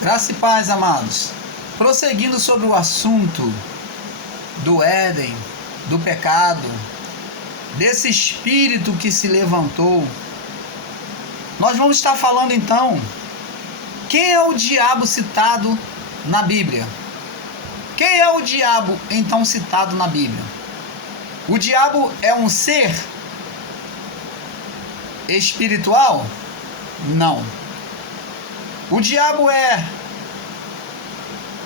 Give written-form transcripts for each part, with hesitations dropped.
Graça e paz, amados. Prosseguindo sobre o assunto do Éden, do pecado, desse espírito que se levantou, nós vamos estar falando então, quem é o diabo citado na Bíblia? Quem é o diabo então citado na Bíblia? O diabo é um ser espiritual? Não. O diabo é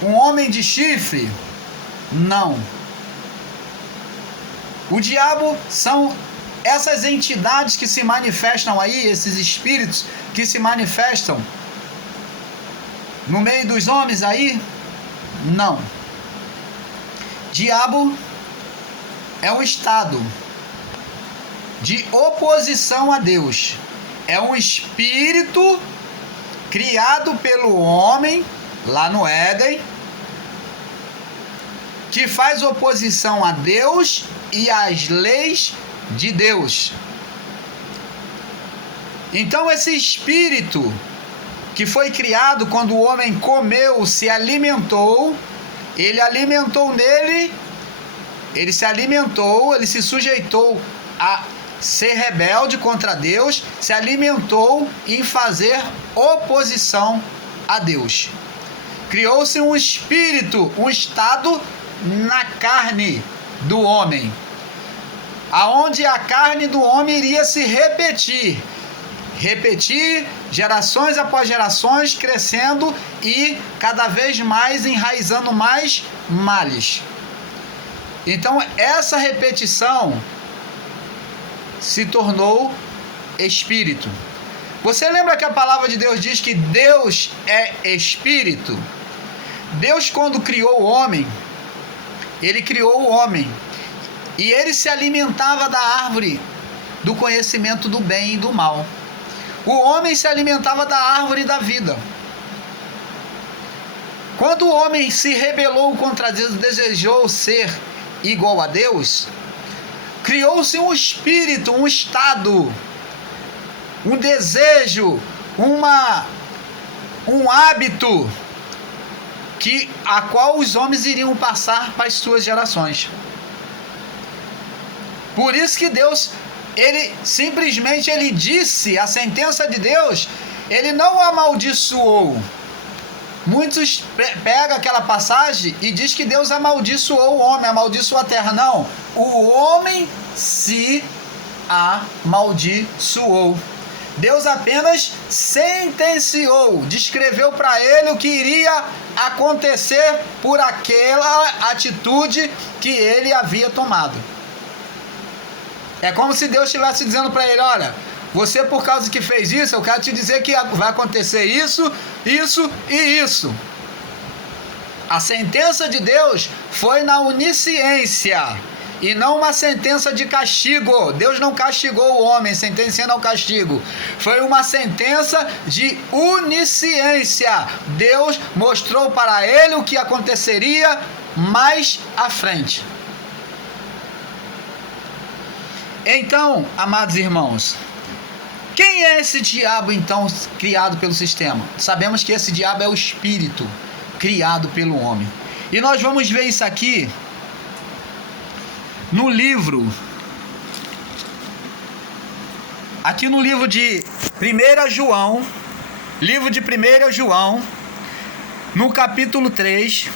um homem de chifre? Não. O diabo são essas entidades que se manifestam aí, esses espíritos que se manifestam no meio dos homens aí? Não. Diabo é um estado de oposição a Deus. É um espírito criado pelo homem lá no Éden, que faz oposição a Deus e às leis de Deus. Então esse espírito que foi criado quando o homem comeu, se alimentou, ele alimentou nele, ele se alimentou, ele se sujeitou a ser rebelde contra Deus, se alimentou em fazer oposição a Deus. Criou-se um espírito, um estado na carne do homem, aonde a carne do homem iria se repetir, gerações após gerações, crescendo e cada vez mais enraizando mais males. Então essa repetição se tornou espírito. Você lembra que a palavra de Deus diz que Deus é espírito? Deus, quando criou o homem, ele criou o homem e ele se alimentava da árvore do conhecimento do bem e do mal. O homem se alimentava da árvore da vida. Quando o homem se rebelou contra Deus, desejou ser igual a Deus, criou-se um espírito, um estado, um desejo, um hábito a qual os homens iriam passar para as suas gerações. Por isso que Deus, ele simplesmente disse, a sentença de Deus, ele não amaldiçoou. Muitos pegam aquela passagem e diz que Deus amaldiçoou o homem, amaldiçoou a terra. Não, o homem se amaldiçoou. Deus apenas sentenciou, descreveu para ele o que iria acontecer por aquela atitude que ele havia tomado. É como se Deus estivesse dizendo para ele: olha, você, por causa que fez isso, eu quero te dizer que vai acontecer isso, isso e isso. A sentença de Deus foi na onisciência e não uma sentença de castigo. Deus não castigou o homem, sentenciando ao castigo. Foi uma sentença de onisciência. Deus mostrou para ele o que aconteceria mais à frente. Então, amados irmãos, quem é esse diabo então criado pelo sistema? Sabemos que esse diabo é o espírito criado pelo homem. E nós vamos ver isso aqui no livro, no livro de 1 João, no capítulo 3,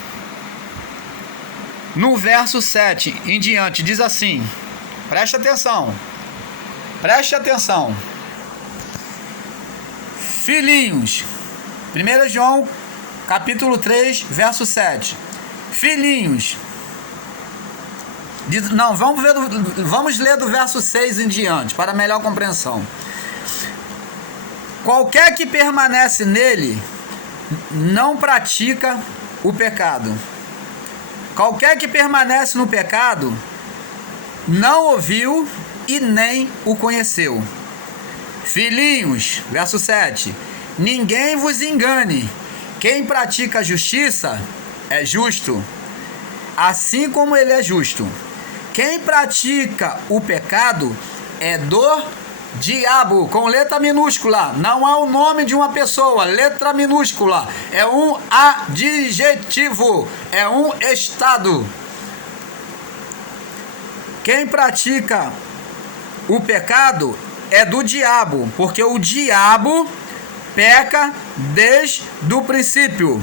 no verso 7 em diante, diz assim, preste atenção, filhinhos, 1 João, capítulo 3, verso 7, filhinhos, vamos ler do verso 6 em diante, para melhor compreensão. Qualquer que permanece nele, não pratica o pecado. Qualquer que permanece no pecado, não ouviu e nem o conheceu. Filhinhos, verso 7, ninguém vos engane, quem pratica a justiça é justo, assim como ele é justo. Quem pratica o pecado é do Diabo, com letra minúscula, não é o nome de uma pessoa, letra minúscula, é um adjetivo, é um estado. Quem pratica o pecado é do diabo, porque o diabo peca desde o princípio,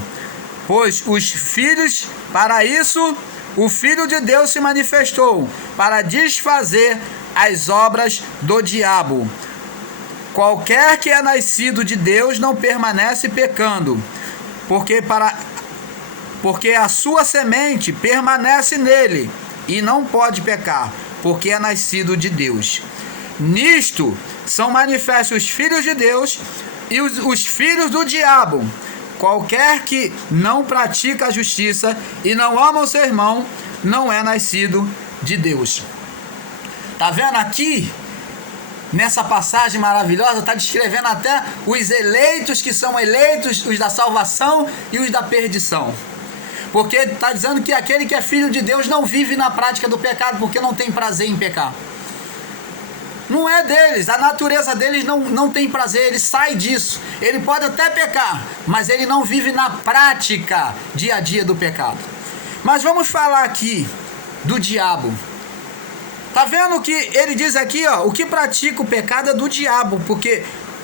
pois os filhos, para isso, o Filho de Deus se manifestou, para desfazer as obras do diabo. Qualquer que é nascido de Deus não permanece pecando, porque a sua semente permanece nele, e não pode pecar, porque é nascido de Deus. Nisto são manifestos os filhos de Deus e os filhos do diabo. Qualquer que não pratica a justiça e não ama o seu irmão, não é nascido de Deus. Tá vendo aqui? Nessa passagem maravilhosa, está descrevendo até os eleitos que são eleitos, os da salvação e os da perdição. Porque está dizendo que aquele que é filho de Deus não vive na prática do pecado, porque não tem prazer em pecar. Não é deles, a natureza deles não tem prazer, ele sai disso. Ele pode até pecar, mas ele não vive na prática dia a dia do pecado. Mas vamos falar aqui do diabo. Tá vendo que ele diz aqui, ó, o que pratica o pecado é do diabo,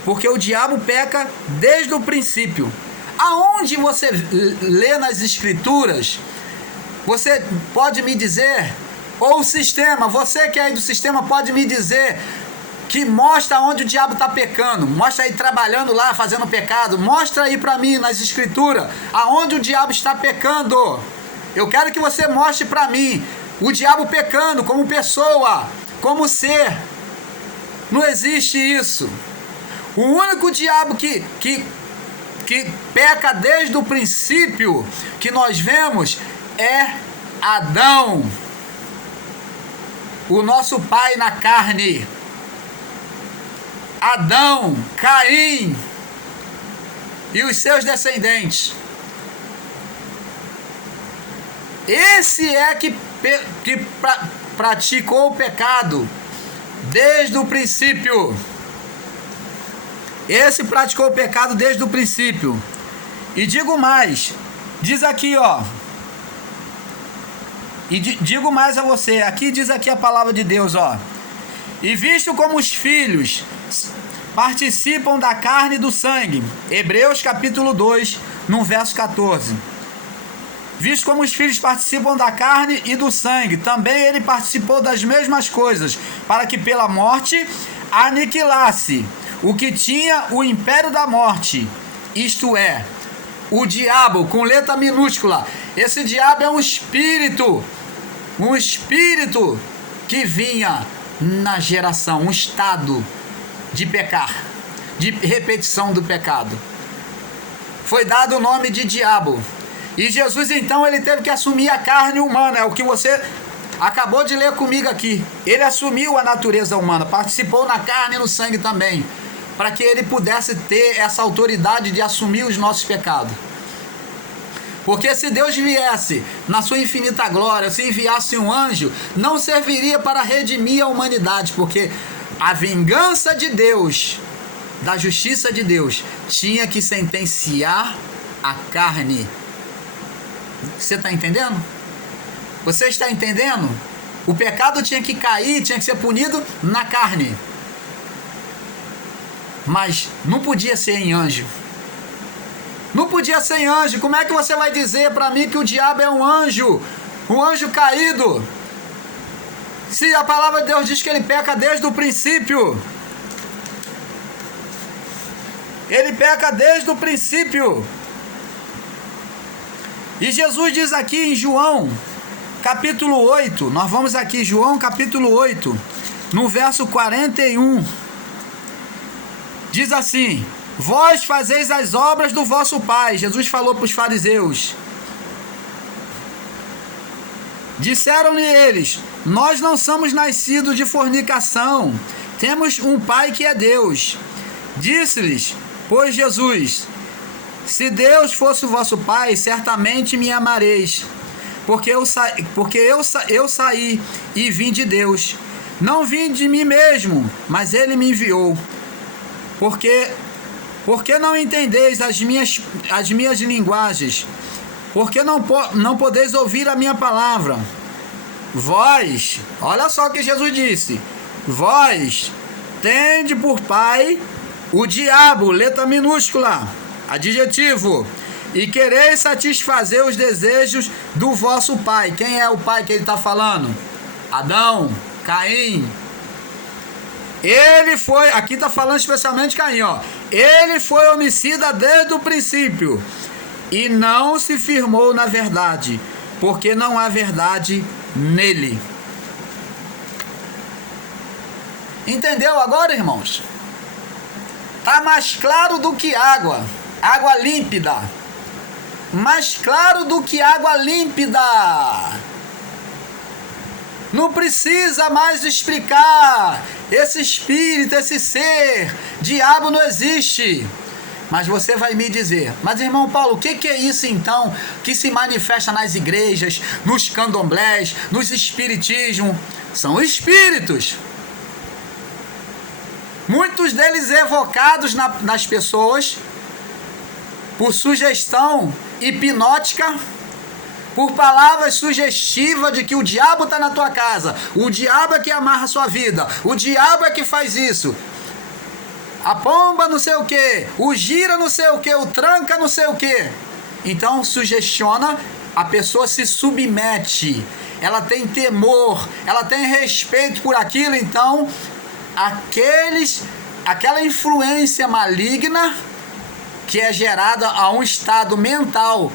porque o diabo peca desde o princípio. Aonde você lê nas escrituras, você pode me dizer, ou o sistema, você que é aí do sistema pode me dizer, que mostra onde o diabo está pecando, mostra aí trabalhando lá, fazendo pecado, mostra aí para mim nas escrituras, aonde o diabo está pecando. Eu quero que você mostre para mim, o diabo pecando como pessoa, como ser. Não existe isso. O único diabo que peca desde o princípio que nós vemos é Adão, o nosso pai na carne. Adão, Caim e os seus descendentes. Esse é que praticou o pecado desde o princípio. Esse praticou o pecado desde o princípio. E digo mais, diz aqui, ó. E digo mais a você, aqui diz aqui a palavra de Deus, ó. E visto como os filhos participam da carne e do sangue. Hebreus capítulo 2, no verso 14. Visto como os filhos participam da carne e do sangue, também ele participou das mesmas coisas, para que pela morte aniquilasse o que tinha o império da morte, isto é, o diabo, com letra minúscula. Esse diabo é um espírito que vinha na geração, um estado de pecar, de repetição do pecado. Foi dado o nome de diabo. E Jesus, então, ele teve que assumir a carne humana, é o que você acabou de ler comigo aqui. Ele assumiu a natureza humana, participou na carne e no sangue também, para que ele pudesse ter essa autoridade de assumir os nossos pecados. Porque se Deus viesse na sua infinita glória, se enviasse um anjo, não serviria para redimir a humanidade, porque a vingança de Deus, da justiça de Deus, tinha que sentenciar a carne. Você está entendendo? Você está entendendo? O pecado tinha que cair, tinha que ser punido na carne. Mas não podia ser em anjo. Não podia ser em anjo. Como é que você vai dizer para mim que o diabo é um anjo caído? Se a palavra de Deus diz que ele peca desde o princípio. Ele peca desde o princípio. E Jesus diz aqui em João, capítulo 8, nós vamos aqui, João capítulo 8, no verso 41, diz assim: vós fazeis as obras do vosso pai. Jesus falou para os fariseus. Disseram-lhe eles: nós não somos nascidos de fornicação, temos um pai que é Deus. Disse-lhes, pois Jesus: se Deus fosse o vosso pai, certamente me amareis, porque eu saí e vim de Deus. Não vim de mim mesmo, mas ele me enviou. Porque não entendeis as minhas linguagens? Porque não podeis ouvir a minha palavra? Vós, olha só o que Jesus disse: vós tende por pai o diabo, letra minúscula, adjetivo, e quereis satisfazer os desejos do vosso pai. Quem é o pai que ele está falando? Adão, Caim. Ele foi, aqui está falando especialmente Caim, ó. Ele foi homicida desde o princípio e não se firmou na verdade, porque não há verdade nele. Entendeu agora, irmãos? Tá mais claro do que água límpida. Mais claro do que água límpida. Não precisa mais explicar. Esse espírito, esse ser, diabo não existe. Mas você vai me dizer: mas irmão Paulo, o que é isso então que se manifesta nas igrejas, nos candomblés, nos espiritismos? São espíritos. Muitos deles evocados nas pessoas por sugestão hipnótica, por palavras sugestivas de que o diabo está na tua casa, o diabo é que amarra a sua vida, o diabo é que faz isso, a pomba não sei o que, o gira não sei o que, o tranca não sei o que. Então sugestiona, a pessoa se submete, ela tem temor, ela tem respeito por aquilo. Então aquela influência maligna que é gerada a um estado mental,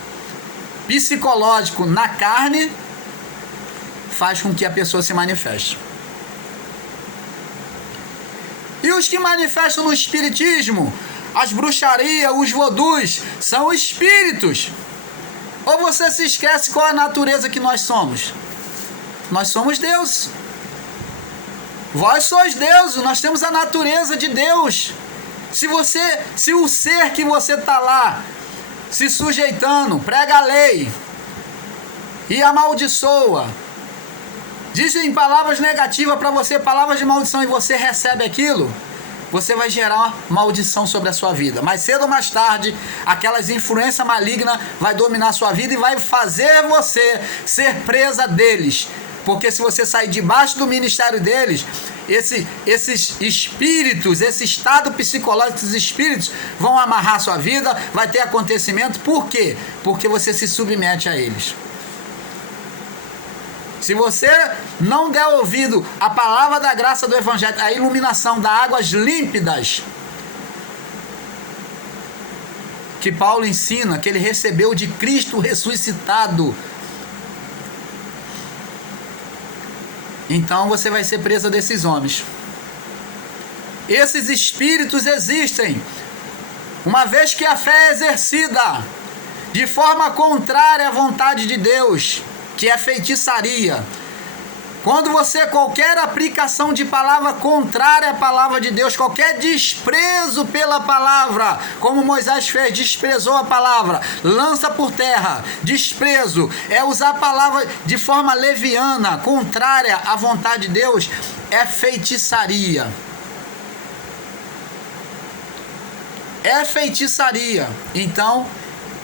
psicológico na carne, faz com que a pessoa se manifeste. E os que manifestam no espiritismo, as bruxarias, os vodus, são espíritos. Ou você se esquece qual a natureza que nós somos? Nós somos Deus. Vós sois Deus, nós temos a natureza de Deus. Se o ser que você está lá se sujeitando, prega a lei e amaldiçoa, dizem palavras negativas para você, palavras de maldição, e você recebe aquilo, você vai gerar maldição sobre a sua vida. Mais cedo ou mais tarde, aquelas influências malignas vai dominar a sua vida e vai fazer você ser presa deles. Porque se você sair debaixo do ministério deles, esses espíritos, esse estado psicológico dos espíritos vão amarrar a sua vida, vai ter acontecimento. Por quê? Porque você se submete a eles. Se você não der ouvido à palavra da graça do Evangelho, a iluminação das águas límpidas que Paulo ensina, que ele recebeu de Cristo ressuscitado, então você vai ser presa desses homens. Esses espíritos existem, uma vez que a fé é exercida de forma contrária à vontade de Deus, que é feitiçaria. Quando você, qualquer aplicação de palavra contrária à palavra de Deus, qualquer desprezo pela palavra, como Moisés fez, desprezou a palavra, lança por terra. Desprezo é usar a palavra de forma leviana, contrária à vontade de Deus, é feitiçaria. É feitiçaria. Então,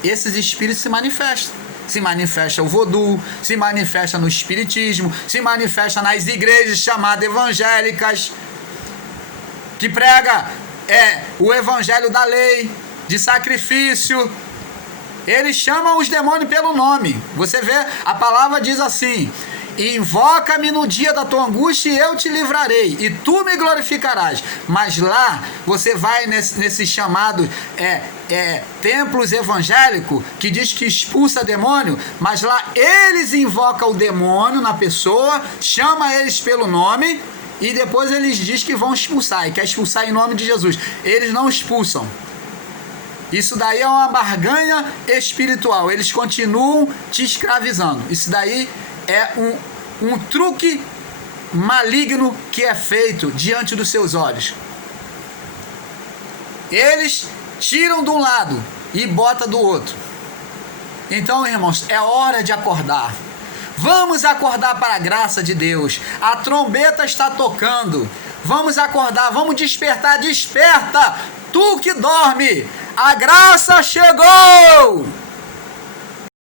esses espíritos se manifestam. Se manifesta o vodú, se manifesta no espiritismo, se manifesta nas igrejas chamadas evangélicas, que prega o evangelho da lei, de sacrifício. Eles chamam os demônios pelo nome. Você vê, a palavra diz assim: invoca-me no dia da tua angústia e eu te livrarei, e tu me glorificarás. Mas lá, você vai nesse chamado templos evangélicos, que diz que expulsa demônio, mas lá eles invocam o demônio na pessoa, chama eles pelo nome, e depois eles dizem que vão expulsar, e quer expulsar em nome de Jesus. Eles não expulsam. Isso daí é uma barganha espiritual. Eles continuam te escravizando. Isso daí é um truque maligno que é feito diante dos seus olhos. Eles tiram de um lado e botam do outro. Então, irmãos, é hora de acordar. Vamos acordar para a graça de Deus. A trombeta está tocando. Vamos acordar, vamos despertar. Desperta, tu que dorme. A graça chegou!